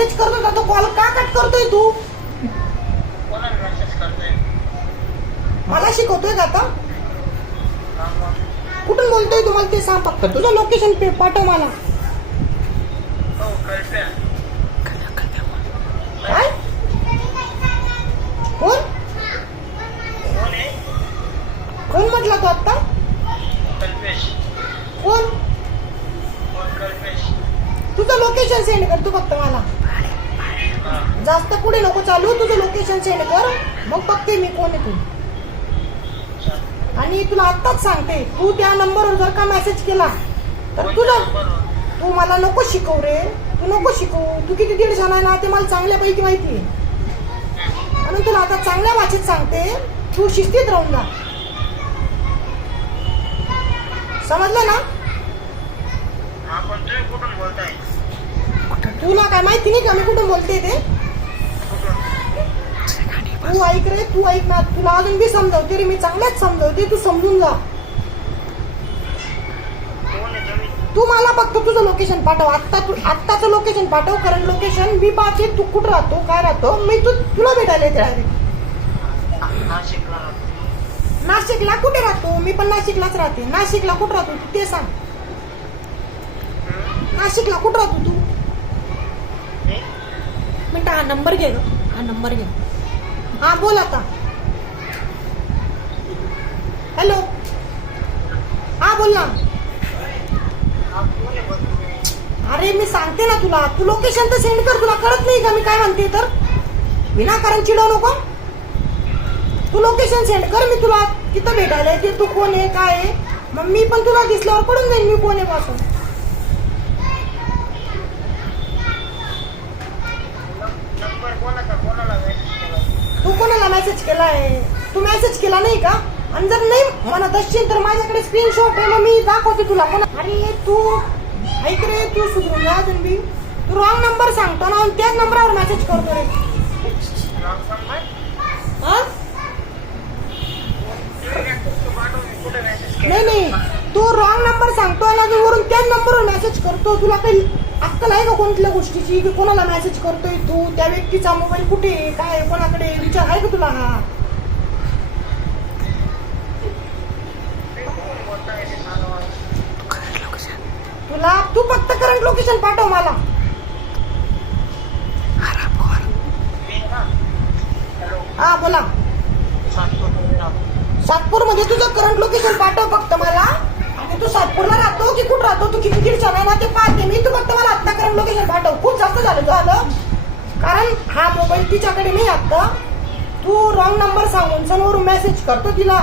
Message करत होता तो कॉल का कट करतोय तू? कोणाला मेसेज करतोय? मला शिकवतोय का आता? हा, मग. कुठून बोलतोय तुम्हाला ते सांग फक्त. तुझं लोकेशन पाठव मला. हो, कळतंय. काय? कोण कोण आहे? कोण म्हटला तो आता? कल्पेश. कोण? कोण कल्पेश? तुझं लोकेशन सेंड कर तू फक्त मला. हा. जास्त पुढे नको चालू. तुझं लोकेशन सेंड कर, मग बघते मी कोण आहे तू. चल. आणि तुला आत्ताच सांगते, तू त्या नंबरवर जर का मेसेज केला तर कोणत्या तुझा नंबरवर? तू मला नको शिकवू रे. तू नको शिकवू. तू किती दीड जण आहे ना ते मला चांगल्यापैकी माहिती आहे. म्हणून तुला आता चांगल्या भाषेत सांगते, तू शिस्तीत राहून जा. समजलं ना? हा, पण तुम्ही कुठून बोलताय? तुला काय माहिती नाही का मी कुठून बोलते ते? कुठून? तू ऐक रे, तू ऐक ना. तुला अजून बी समजावते रे, मी चांगल्याच समजावते. तू समजून जा. कोण आहे तुम्ही? तू मला फक्त तुझं लोकेशन पाठव. आत्ताचं लोकेशन पाठव. कारण लोकेशन मी पाहते तू कुठं राहतो, काय राहतो. मी तुला भेटायला येते डायरेक्ट. नाशिकला राहतो. नाशिकला कुठे राहतो? मी पण नाशिकलाच राहते. नाशिकला कुठं राहतो तू ते सांग. नाशिकला कुठं राहतो तू? हे? मिनटं, हा नंबर घे ग. हा नंबर घे. हा बोल आता. हॅलो, हा बोल ना. हा, कोण आहे बोलतो तुम्ही? अरे मी सांगते ना तुला, तू लोकेशन तर सेंड कर. तुला कळत नाही का मी काय म्हणते तर? विनाकारण चिडवू नको. तू लोकेशन सेंड कर, मी तुला तिथं भेटायला येते. तू कोण आहे काय आहे, मग मी पण तुला दिसल्यावर पडून जाईल मी कोण आहे पासून. नंबर कोणाचा? कोणाला मेसेज केला? तू कोणाला मेसेज केलाय? तू मेसेज केला नाही का? आणि जर नाही म्हणत असशील तर माझ्याकडे स्क्रीनशॉट आहे, मग मी दाखवते तुला. कोणा? अरे तू ऐक रे, तू सुधरून जा अजून बी. तू रॉंग नंबर सांगतो ना, आणि त्याच नंबरवर मेसेज करतो रे. Wrong number? हा? तुम्ही मेसेज पाठवून कुठे मेसेज केला? नाही नाही, तू रॉंग नंबर सांगतो आणि अजून वरून त्याच नंबरवर मेसेज करतो. तुला काही अक्कल आहे का कोणत्या गोष्टीची, की कोणाला मेसेज करतोय तू? त्या व्यक्तीचा मोबाईल कुठे आहे, काय आहे, कोणाकडे विचार आहे का तुला? हा कोण बोलताय ते सांगा मला. तुला तू फक्त करंट लोकेशन पाठव मला. मी ना, हॅलो, हा बोला. सातपूरमध्ये राहतो. सातपूर मध्ये तुझं करंट लोकेशन पाठव फक्त मला. आणि तू सातपूरला राहतो की कुठं राहतो, तू किती दिवस आहे ना ते पाहते मी. तू फक्त मला आता करंट लोकेशन पाठव. खूप जास्त झालं, कारण हा मोबाईल तिच्याकडे नाही आता. तू रॉंग नंबर सांगून समोरून मेसेज करतो तिला.